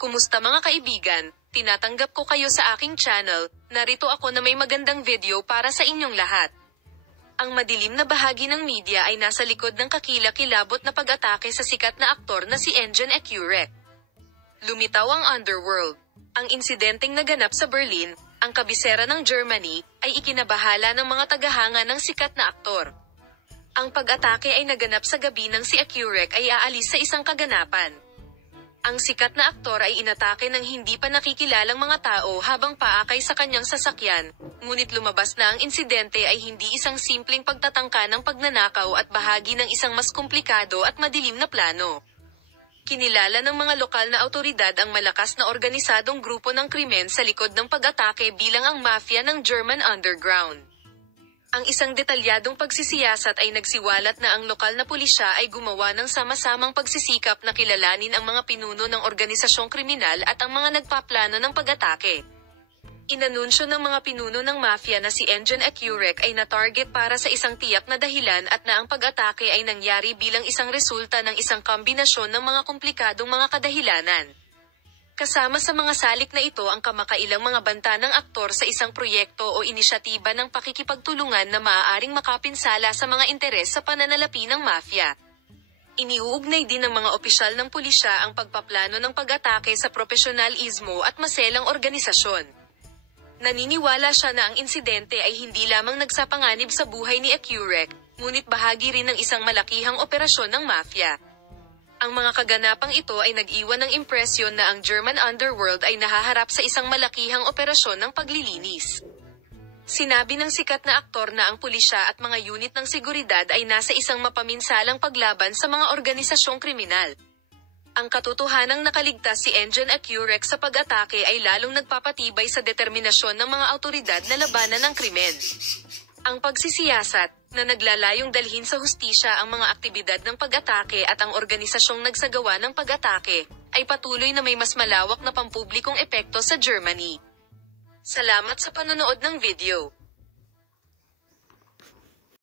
Kumusta mga kaibigan? Tinatanggap ko kayo sa aking channel. Narito ako na may magandang video para sa inyong lahat. Ang madilim na bahagi ng media ay nasa likod ng kakilakilabot na pag-atake sa sikat na aktor na si Engin Ecurek. Lumitaw ang underworld. Ang insidenteng naganap sa Berlin, ang kabisera ng Germany, ay ikinabahala ng mga tagahanga ng sikat na aktor. Ang pag-atake ay naganap sa gabi nang si Ecurek ay aalis sa isang kaganapan. Ang sikat na aktor ay inatake ng hindi pa nakikilalang mga tao habang paakay sa kanyang sasakyan, ngunit lumabas na ang insidente ay hindi isang simpleng pagtatangka ng pagnanakaw at bahagi ng isang mas komplikado at madilim na plano. Kinilala ng mga lokal na awtoridad ang malakas na organisadong grupo ng krimen sa likod ng pag-atake bilang ang mafia ng German underground. Ang isang detalyadong pagsisiyasat ay nagsiwalat na ang lokal na pulisya ay gumawa ng sama-samang pagsisikap na kilalanin ang mga pinuno ng organisasyong kriminal at ang mga nagpaplano ng pag-atake. Inanunsyo ng mga pinuno ng mafia na si Engin Ecurek ay na-target para sa isang tiyak na dahilan at na ang pag-atake ay nangyari bilang isang resulta ng isang kombinasyon ng mga komplikadong mga kadahilanan. Kasama sa mga salik na ito ang kamakailang mga banta ng aktor sa isang proyekto o inisyatiba ng pakikipagtulungan na maaaring makapinsala sa mga interes sa pananalapi ng mafia. Iniuugnay din ng mga opisyal ng pulisya ang pagpaplano ng pag-atake sa profesionalismo at maselang organisasyon. Naniniwala siya na ang insidente ay hindi lamang nagsapanganib sa buhay ni Ecurek, ngunit bahagi rin ng isang malakihang operasyon ng mafia. Ang mga kaganapang ito ay nag-iwan ng impresyon na ang German underworld ay nahaharap sa isang malakihang operasyon ng paglilinis. Sinabi ng sikat na aktor na ang pulisya at mga unit ng seguridad ay nasa isang mapaminsalang paglaban sa mga organisasyong kriminal. Ang katotohanang nakaligtas si Engin Ecurek sa pag-atake ay lalong nagpapatibay sa determinasyon ng mga awtoridad na labanan ng krimen. Ang pagsisiyasat, na naglalayong dalhin sa hustisya ang mga aktibidad ng pag-atake at ang organisasyong nagsagawa ng pag-atake, ay patuloy na may mas malawak na pampublikong epekto sa Germany. Salamat sa panonood ng video.